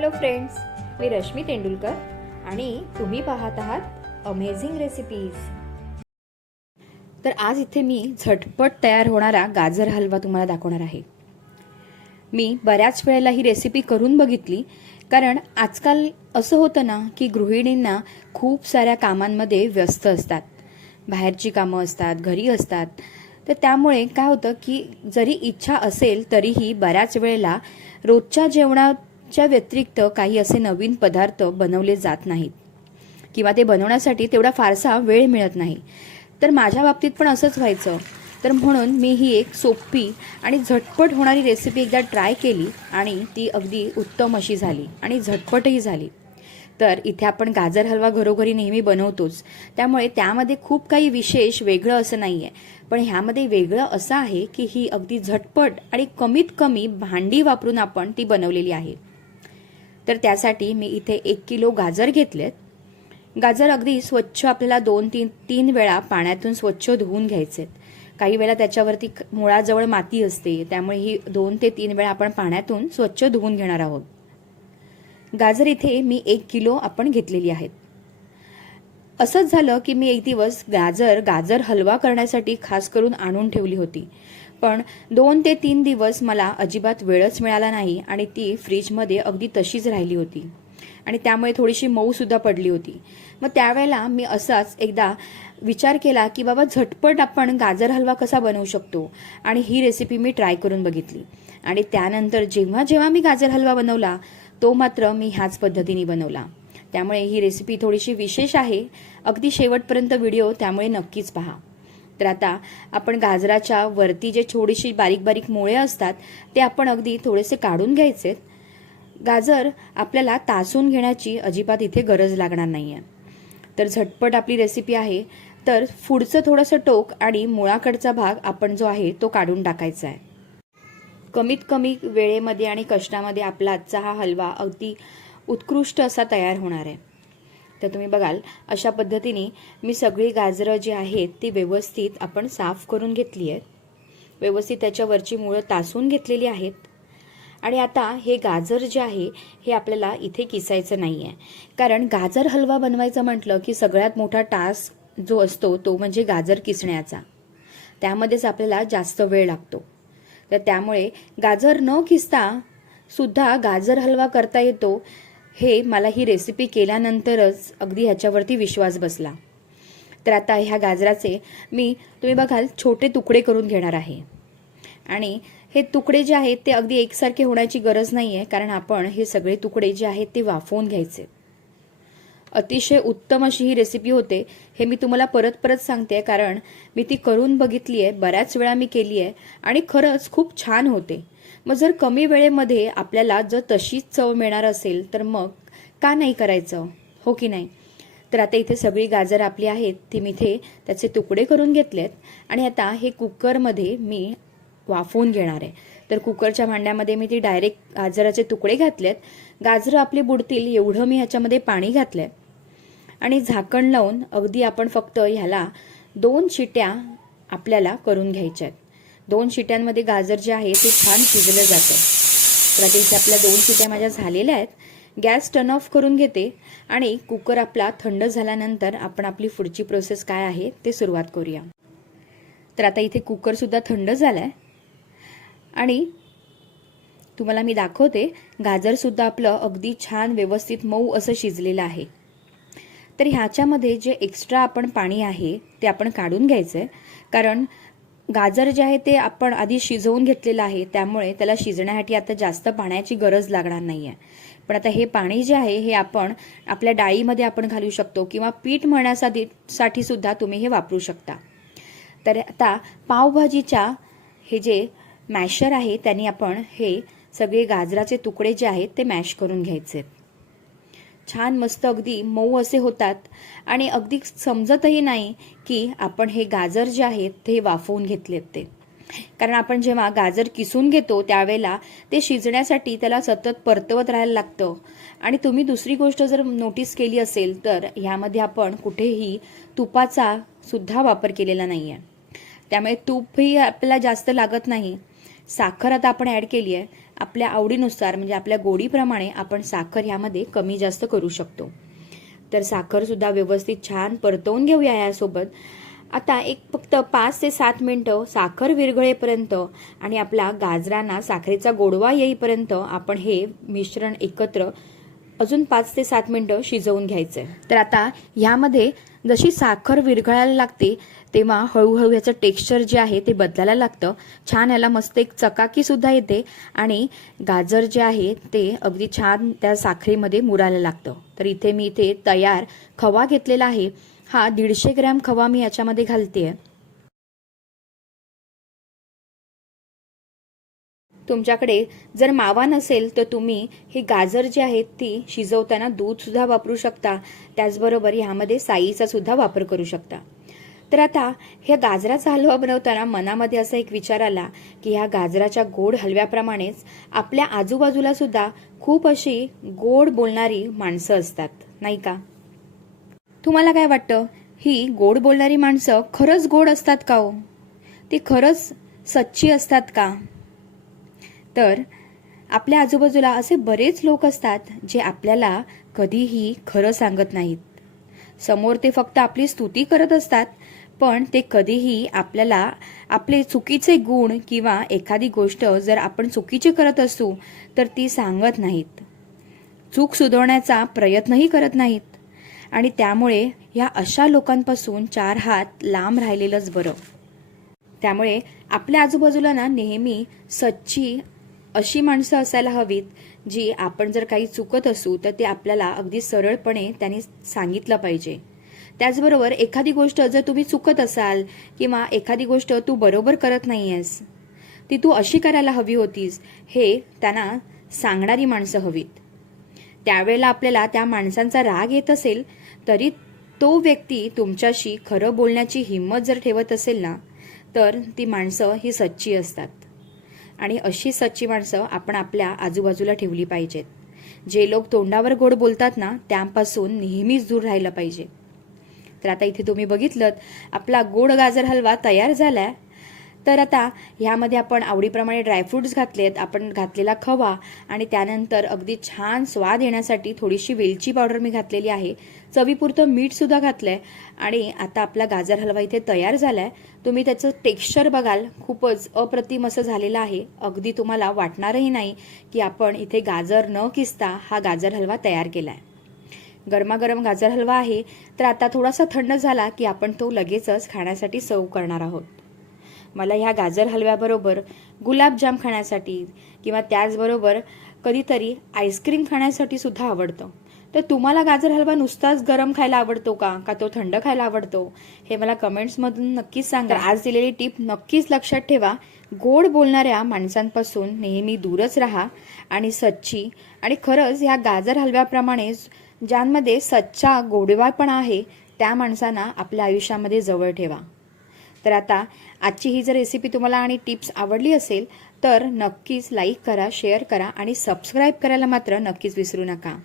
Hello friends मी रश्मी तेंडुलकर आणि तुम्ही पाहत आहात अमेझिंग रेसिपीज तर आज इथे मी झटपट तयार होणारा गाजर हलवा तुम्हाला दाखवणार आहे. मी बऱ्याच वेळेला ही रेसिपी करून बघितली कारण आजकाल असं होतं ना की गृहिणींना खूप साऱ्या कामांमध्ये व्यस्त असतात. बाहेरची कामं असतात घरी असतात. तर त्यामुळे काय होतं की जरी इच्छा असेल तरीही बऱ्याच वेळेला रोजच्या जेवणात च्या व्यतिरिक्त काही असे नवीन पदार्थ बनवले जात नाहीत. किंवा ते बनवण्यासाठी तेवढा फारसा वेळ मिळत नाही. तर माझ्या बाबतीत पण असंच व्हायचं. तर म्हणून मी ही एक सोपी आणि झटपट होणारी रेसिपी एकदा ट्राय केली आणि ती अगदी उत्तम अशी झाली आणि झटपटही झाली. तर इथे आपण गाजर हलवा घरोघरी नेहमी बनवतोच. त्यामुळे त्यामध्ये खूप काही विशेष वेगळं असं नाही आहे पण ह्यामध्ये वेगळं असं आहे की ही अगदी झटपट आणि कमीत कमी भांडी वापरून आपण ती बनवलेली आहे. तर त्यासाठी मी इथे एक किलो गाजर घेतलेत. गाजर अगदी स्वच्छ आपल्याला दोन तीन तीन वेळा पाण्यातून स्वच्छ धुवून घ्यायचेत. काही वेळा त्याच्यावरती मुळाजवळ माती असते त्यामुळे ही दोन ते तीन वेळा आपण पाण्यातून स्वच्छ धुवून घेणार आहोत. गाजर इथे मी एक किलो आपण घेतलेली आहेत. असंच झालं की मी एक दिवस गाजर गाजर हलवा करण्यासाठी खास करून आणून ठेवली होती. पण दोन ते तीन दिवस मला अजिबात वेळच मिळाला नाही आणि ती फ्रीजमध्ये अगदी तशीच राहिली होती. आणि त्यामुळे थोडीशी मऊसुद्धा पडली होती. मग त्यावेळेला मी असाच एकदा विचार केला की बाबा झटपट आपण गाजर हलवा कसा बनवू शकतो? आणि ही रेसिपी मी ट्राय करून बघितली. आणि त्यानंतर जेव्हा जेव्हा मी गाजर हलवा बनवला तो मात्र मी ह्याच पद्धतीने बनवला. त्यामुळे ही रेसिपी थोडीशी विशेष आहे. अगदी शेवटपर्यंत व्हिडिओ त्यामुळे नक्कीच पहा. तर आता आपण गाजराच्या वरती जे थोडीशी बारीक बारीक मुळे असतात ते आपण अगदी थोडेसे काढून घ्यायचे. गाजर आपल्याला तासून घेण्याची अजिबात इथे गरज लागणार नाही आहे तर झटपट आपली रेसिपी आहे. तर पुढचं थोडंसं टोक आणि मुळाकडचा भाग आपण जो आहे तो काढून टाकायचा आहे. कमीत कमी वेळेमध्ये आणि कष्टामध्ये आपला आजचा हा हलवा अगदी उत्कृष्ट असा तयार होणार आहे. तर तुम्ही बघाल अशा पद्धतीने मी सगळी गाजरं जी आहेत ती व्यवस्थित आपण साफ करून घेतली आहेत. व्यवस्थित त्याच्यावरची मुळं तासून घेतलेली आहेत. आणि आता हे गाजर जे आहे हे आपल्याला इथे किसायचं नाही आहे कारण गाजर हलवा बनवायचं म्हटलं की सगळ्यात मोठा टास्क जो असतो तो म्हणजे गाजर किसण्याचा. त्यामध्येच आपल्याला जास्त वेळ लागतो. तर त्यामुळे गाजर न किसता सुद्धा गाजर हलवा करता येतो. हे मला ही रेसिपी केल्यानंतरच अगदी ह्याच्यावरती विश्वास बसला. तर आता ह्या गाजराचे मी तुम्ही बघाल छोटे तुकडे करून घेणार आहे. आणि हे तुकडे जे आहेत ते अगदी एकसारखे होण्याची गरज नाही आहे कारण आपण हे सगळे तुकडे जे आहेत ते वाफवून घ्यायचे. अतिशय उत्तम अशी ही रेसिपी होते हे मी तुम्हाला परत परत सांगते कारण मी ती करून बघितली आहे बऱ्याच वेळा मी केली आहे आणि खरंच खूप छान होते. मग जर कमी वेळेमध्ये आपल्याला जर तशीच चव मिळणार असेल तर मग का नाही करायचं? हो की नाही? तर आता इथे सगळी गाजर आपली आहेत ती मी इथे त्याचे तुकडे करून घेतलेत. आणि आता हे कुकरमध्ये मी वाफवून घेणार आहे. तर कुकरच्या भांड्यामध्ये मी ती डायरेक्ट गाजराचे तुकडे घातलेत. गाजरं आपली बुडतील एवढं मी ह्याच्यामध्ये पाणी घातलंय. आणि झाकण लावून अगदी आपण फक्त ह्याला दोन शिट्या आपल्याला करून घ्यायच्या आहेत. दोन शिट्यांमध्ये गाजर जे आहे ते छान शिजलं जातं. तर आता इथे आपल्या दोन शिट्या माझ्या झालेल्या आहेत. गॅस टर्न ऑफ करून घेते आणि कुकर आपला थंड झाल्यानंतर आपण आपली पुढची प्रोसेस काय आहे ते सुरुवात करूया. तर आता इथे कुकरसुद्धा थंड झाला आहे आणि तुम्हाला मी दाखवते गाजरसुद्धा आपलं अगदी छान व्यवस्थित मऊ असं शिजलेलं आहे. तर ह्याच्यामध्ये जे एक्स्ट्रा आपण पाणी आहे ते आपण काढून घ्यायचं आहे कारण गाजर जे आहे ते आपण आधी शिजवून घेतलेलं आहे त्यामुळे त्याला शिजण्यासाठी आता जास्त पाण्याची गरज लागणार नाही आहे पण आता हे पाणी जे आहे हे आपण आपल्या डाळीमध्ये आपण घालू शकतो किंवा पीठ मळण्यासाठी साठी सुद्धा तुम्ही हे वापरू शकता. तर आता पावभाजीच्या हे जे मॅशर आहे त्यांनी आपण हे सगळे गाजराचे तुकडे जे आहेत ते मॅश करून घ्यायचे. छान मस्त अगदी मऊ असे होतात. आणि अगदी समजतही नाही की आपण हे गाजर जे आहेत ते वाफवून घेतलेत ते. कारण आपण जेव्हा गाजर किसून घेतो त्यावेळेला ते शिजण्यासाठी त्याला सतत परतवत राहायला लागतं. आणि तुम्ही दुसरी गोष्ट जर नोटीस केली असेल तर ह्यामध्ये आपण कुठेही तुपाचा सुद्धा वापर केलेला नाही आहे त्यामुळे तूपही आपल्याला जास्त लागत नाही. साखर आता आपण ॲड केली आहे आपल्या आवडीनुसार म्हणजे आपल्या गोडीप्रमाणे आपण साखर ह्यामध्ये कमी जास्त करू शकतो. तर साखरसुद्धा व्यवस्थित छान परतवून घेऊया यासोबत. आता एक फक्त पाच ते सात मिनटं साखर विरघळेपर्यंत आणि आपला गाजरांना साखरेचा गोडवा येईपर्यंत आपण हे मिश्रण एकत्र अजून पाच ते सात मिनटं शिजवून घ्यायचं तर आता ह्यामध्ये जशी साखर विरघळायला लागते तेव्हा हळूहळू याचं टेक्स्चर जे आहे ते बदलायला लागतं. छान याला मस्त एक चकाकीसुद्धा येते आणि गाजर जे आहे ते अगदी छान त्या साखरेमध्ये मुरायला लागतं. तर इथे मी इथे तयार खवा घेतलेला आहे. हा दीडशे ग्रॅम खवा मी याच्यामध्ये घालते आहे तुमच्याकडे जर मावा नसेल तर तुम्ही हे गाजर जे आहेत ती शिजवताना दूधसुद्धा वापरू शकता. त्याचबरोबर ह्यामध्ये साईचा सुद्धा वापर करू शकता. तर आता ह्या गाजराचा हलवा बनवताना मनामध्ये असा एक विचार आला की ह्या गाजराच्या गोड हलव्याप्रमाणेच आपल्या आजूबाजूला सुद्धा खूप अशी गोड बोलणारी माणसं असतात. नाही का? तुम्हाला काय वाटतं? ही गोड बोलणारी माणसं खरंच गोड असतात का हो? ती खरंच सच्ची असतात का? तर आपल्या आजूबाजूला असे बरेच लोक असतात जे आपल्याला कधीही खरं सांगत नाहीत. समोर ते फक्त आपली स्तुती करत असतात पण ते कधीही आपल्याला आपले चुकीचे गुण किंवा एखादी गोष्ट जर आपण चुकीची करत असू तर ती सांगत नाहीत. चूक सुधारण्याचा प्रयत्नही करत नाहीत. आणि त्यामुळे ह्या अशा लोकांपासून चार हात लांब राहिलेलंच बरं. त्यामुळे आपल्या आजूबाजूला ना नेहमी सच्ची अशी माणसं असायला हवीत जी आपण जर काही चुकत असू तर ते आपल्याला अगदी सरळपणे त्यांनी सांगितलं पाहिजे. त्याचबरोबर एखादी गोष्ट जर तुम्ही चुकत असाल किंवा एखादी गोष्ट तू बरोबर करत नाही आहेस ती तू अशी करायला हवी होतीस हे त्यांना सांगणारी माणसं हवीत. त्यावेळेला आपल्याला त्या माणसांचा राग येत असेल तरी तो व्यक्ती तुमच्याशी खरं बोलण्याची हिंमत जर ठेवत असेल ना तर ती माणसं ही सच्ची असतात. आणि अशी सच्ची माणसं आपण आपल्या आजूबाजूला ठेवली पाहिजेत. जे लोक तोंडावर गोड बोलतात ना त्यापासून नेहमीच दूर राहिलं पाहिजे. तर आता इथे तुम्ही बघितलं आपला गोड गाजर हलवा तयार झालाय तर आता ह्यामध्ये आपण आवडीप्रमाणे ड्रायफ्रुट्स घातलेत. आपण घातलेला खवा आणि त्यानंतर अगदी छान स्वाद येण्यासाठी थोडीशी वेलची पावडर मी घातलेली आहे. चवीपुरतं मीठसुद्धा घातलं आहे आणि आता आपला गाजर हलवा इथे तयार झाला आहे तुम्ही त्याचं टेक्स्चर बघाल. खूपच अप्रतिम असं झालेलं आहे. अगदी तुम्हाला वाटणारही नाही की आपण इथे गाजर न किसता हा गाजर हलवा तयार केला आहे गरमागरम गाजर हलवा आहे. तर आता थोडासा थंड झाला की आपण तो लगेचच खाण्यासाठी सर्व करणार आहोत. मला ह्या गाजर हलव्याबरोबर गुलाबजाम खाण्यासाठी किंवा त्याचबरोबर कधीतरी आईस्क्रीम खाण्यासाठी सुद्धा आवडतं. तर तुम्हाला गाजर हलवा नुसताच गरम खायला आवडतो का? का तो थंड खायला आवडतो? हे मला कमेंट्समधून नक्कीच सांगा. आज दिलेली टीप नक्कीच लक्षात ठेवा. गोड बोलणाऱ्या माणसांपासून नेहमी दूरच राहा आणि सच्ची. आणि खरंच ह्या गाजर हलव्याप्रमाणेच ज्यांमध्ये सच्चा गोडवापणा आहे त्या माणसांना आपल्या आयुष्यामध्ये जवळ ठेवा. तर आता आजची ही जर रेसिपी तुम्हाला आणि टिप्स आवडली असेल तर नक्कीच लाईक करा शेअर करा आणि सबस्क्राईब करायला मात्र नक्कीच विसरू नका.